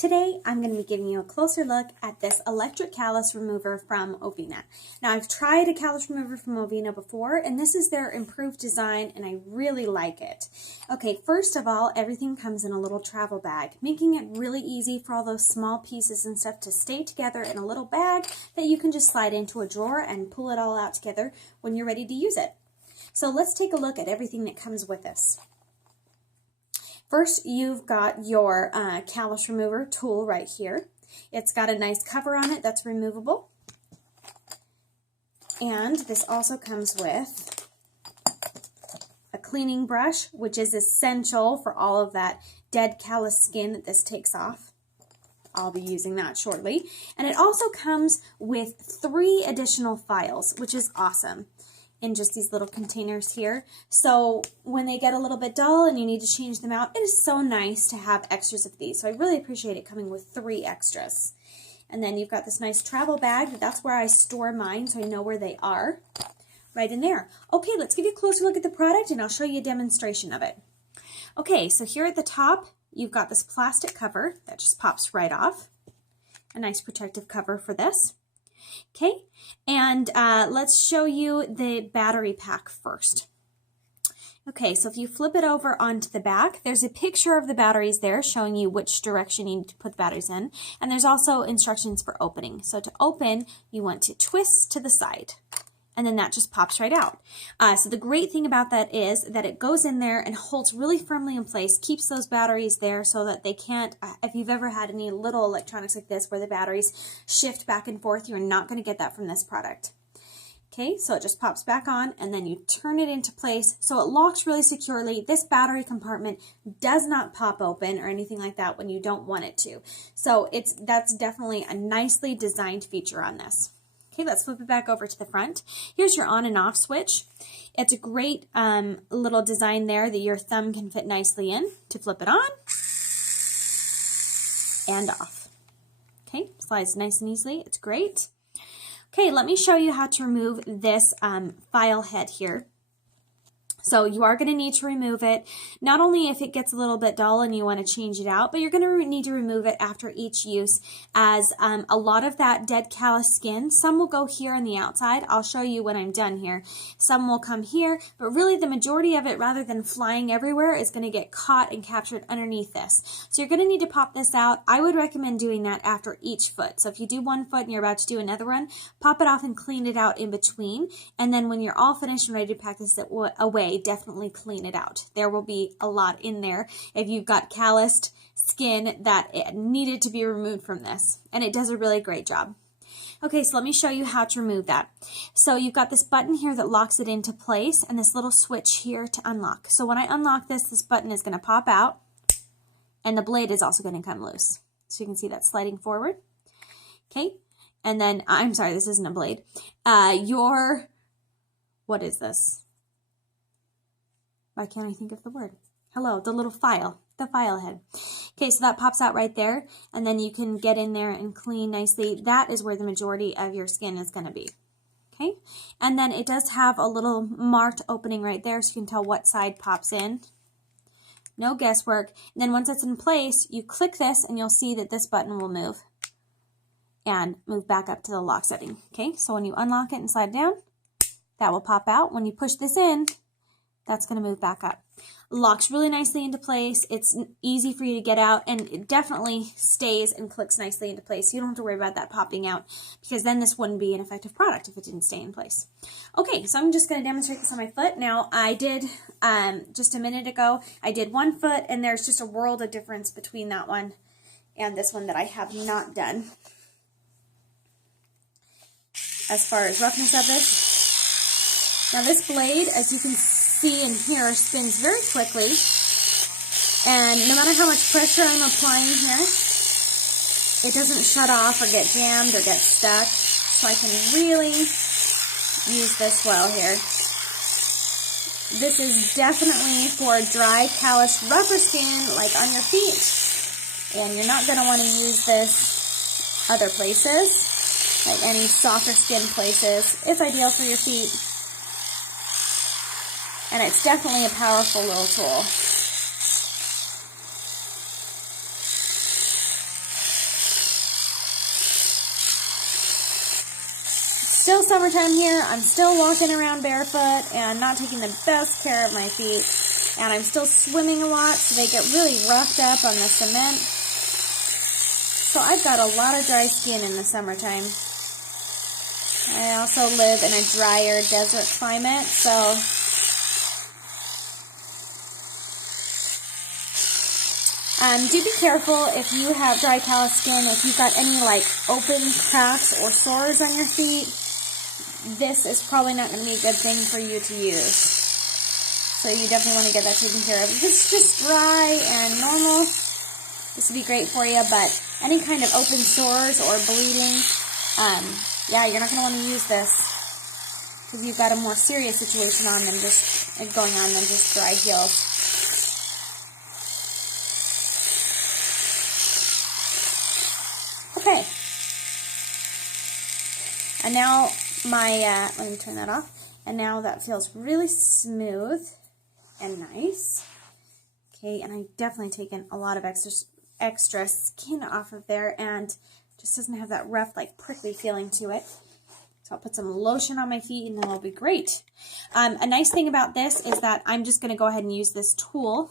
Today, I'm going to be giving you a closer look at this electric callus remover from Ovina. Now, I've tried a callus remover from Ovina before, and this is their improved design, and I really like it. Okay, first of all, everything comes in a little travel bag, making it really easy for all those small pieces and stuff to stay together in a little bag that you can just slide into a drawer and pull it all out together when you're ready to use it. So let's take a look at everything that comes with this. First, you've got your callus remover tool right here. It's got a nice cover on it that's removable. And this also comes with a cleaning brush, which is essential for all of that dead callus skin that this takes off. I'll be using that shortly. And it also comes with 3 additional files, which is awesome, in just these little containers here. So when they get a little bit dull and you need to change them out, it is so nice to have extras of these. So I really appreciate it coming with 3 extras. And then you've got this nice travel bag. That's where I store mine, so I know where they are. Right in there. Okay, let's give you a closer look at the product and I'll show you a demonstration of it. Okay, so here at the top, you've got this plastic cover that just pops right off. A nice protective cover for this. Okay, and let's show you the battery pack first. Okay, so if you flip it over onto the back, there's a picture of the batteries there showing you which direction you need to put the batteries in, and there's also instructions for opening. So to open, you want to twist to the side, and then that just pops right out. So the great thing about that is that it goes in there and holds really firmly in place, keeps those batteries there so that they can't, if you've ever had any little electronics like this where the batteries shift back and forth, you're not going to get that from this product. Okay, so it just pops back on and then you turn it into place so it locks really securely. This battery compartment does not pop open or anything like that when you don't want it to. So that's definitely a nicely designed feature on this. Okay, let's flip it back over to the front. Here's your on and off switch. It's a great little design there that your thumb can fit nicely in to flip it on and off. Okay, slides nice and easily. It's great. Okay, let me show you how to remove this file head here. So you are going to need to remove it, not only if it gets a little bit dull and you want to change it out, but you're going to need to remove it after each use, as a lot of that dead callus skin, some will go here on the outside. I'll show you when I'm done here. Some will come here, but really the majority of it, rather than flying everywhere, is going to get caught and captured underneath this. So you're going to need to pop this out. I would recommend doing that after each foot. So if you do one foot and you're about to do another one, pop it off and clean it out in between. And then when you're all finished and ready to pack this away, definitely clean it out. There will be a lot in there if you've got calloused skin that it needed to be removed from this, and it does a really great job. Okay, so let me show you how to remove that. So you've got this button here that locks it into place and this little switch here to unlock. So when I unlock this, this button is going to pop out and the blade is also going to come loose. So you can see that sliding forward. Okay, and then, I'm sorry, this isn't a blade. What is this? Why can't I think of the word? Hello, the little file, the file head. Okay, so that pops out right there, and then you can get in there and clean nicely. That is where the majority of your skin is going to be. Okay, and then it does have a little marked opening right there, so you can tell what side pops in. No guesswork. And then once it's in place, you click this, and you'll see that this button will move and move back up to the lock setting. Okay, so when you unlock it and slide it down, that will pop out. When you push this in, that's going to move back up. Locks really nicely into place. It's easy for you to get out, and it definitely stays and clicks nicely into place. You don't have to worry about that popping out, because then this wouldn't be an effective product if it didn't stay in place. Okay, so I'm just going to demonstrate this on my foot. Now, I did, just a minute ago, I did one foot, and there's just a world of difference between that one and this one that I have not done, as far as roughness of it. Now, this blade, as you can see and hear, spins very quickly, and no matter how much pressure I'm applying here, it doesn't shut off or get jammed or get stuck, so I can really use this well here. This is definitely for dry, callous, rougher skin, like on your feet, and you're not going to want to use this other places, like any softer skin places. It's ideal for your feet. And it's definitely a powerful little tool. still summertime here. I'm still walking around barefoot and not taking the best care of my feet. And I'm still swimming a lot, so they get really roughed up on the cement. So I've got a lot of dry skin in the summertime. I also live in a drier desert climate, so do be careful if you have dry callus skin. If you've got any like open cracks or sores on your feet, this is probably not going to be a good thing for you to use. So you definitely want to get that taken care of. If it's just dry and normal, this would be great for you. But any kind of open sores or bleeding, yeah, you're not going to want to use this because you've got a more serious situation on than just going on than just dry heels. Okay, and now my, let me turn that off, and now that feels really smooth and nice. Okay, and I've definitely taken a lot of extra skin off of there, and just doesn't have that rough, like, prickly feeling to it. So I'll put some lotion on my feet, and it'll be great. A nice thing about this is that I'm just going to go ahead and use this tool.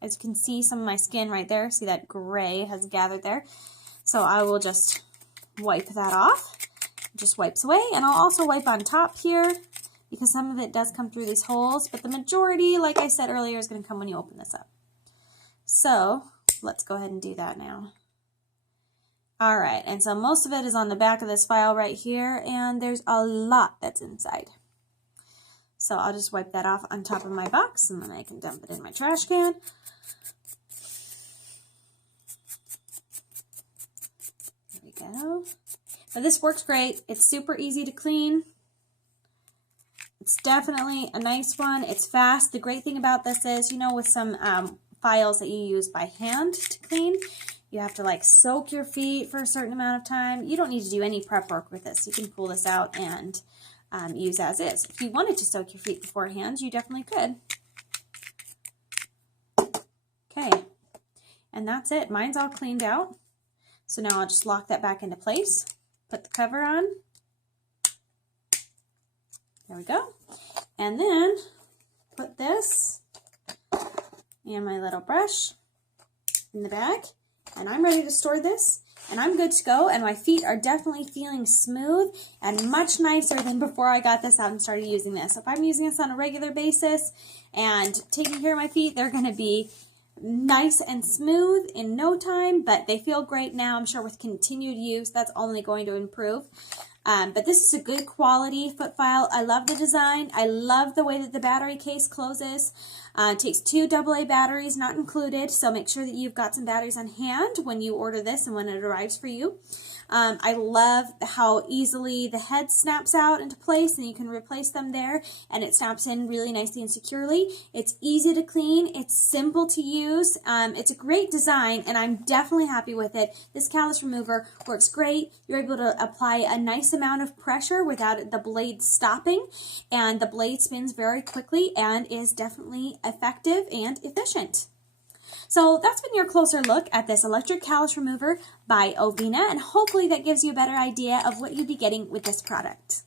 As you can see, some of my skin right there, see that gray has gathered there. So I will just wipe that off. It just wipes away. And I'll also wipe on top here because some of it does come through these holes. But the majority, like I said earlier, is going to come when you open this up. So let's go ahead and do that now. All right. And so most of it is on the back of this file right here. And there's a lot that's inside. So I'll just wipe that off on top of my box. And then I can dump it in my trash can. Go. But this works great. It's super easy to clean. It's definitely a nice one. It's fast. The great thing about this is, you know, with some files that you use by hand to clean, you have to like soak your feet for a certain amount of time. You don't need to do any prep work with this. You can pull this out and use as is. If you wanted to soak your feet beforehand, you definitely could. Okay, and that's it. Mine's all cleaned out. So now I'll just lock that back into place, put the cover on. There we go. And then put this and my little brush in the bag. And I'm ready to store this. And I'm good to go. And my feet are definitely feeling smooth and much nicer than before I got this out and started using this. If I'm using this on a regular basis and taking care of my feet, they're going to be nice and smooth in no time, but they feel great now. I'm sure with continued use, that's only going to improve. But this is a good quality foot file. I love the design. I love the way that the battery case closes. It takes 2 AA batteries, not included, so make sure that you've got some batteries on hand when you order this and when it arrives for you. I love how easily the head snaps out into place and you can replace them there, and it snaps in really nicely and securely. It's easy to clean. It's simple to use. It's a great design, and I'm definitely happy with it. This callus remover works great. You're able to apply a nice amount of pressure without the blade stopping, and the blade spins very quickly and is definitely effective and efficient. So that's been your closer look at this electric callus remover by Ovina, and hopefully that gives you a better idea of what you'd be getting with this product.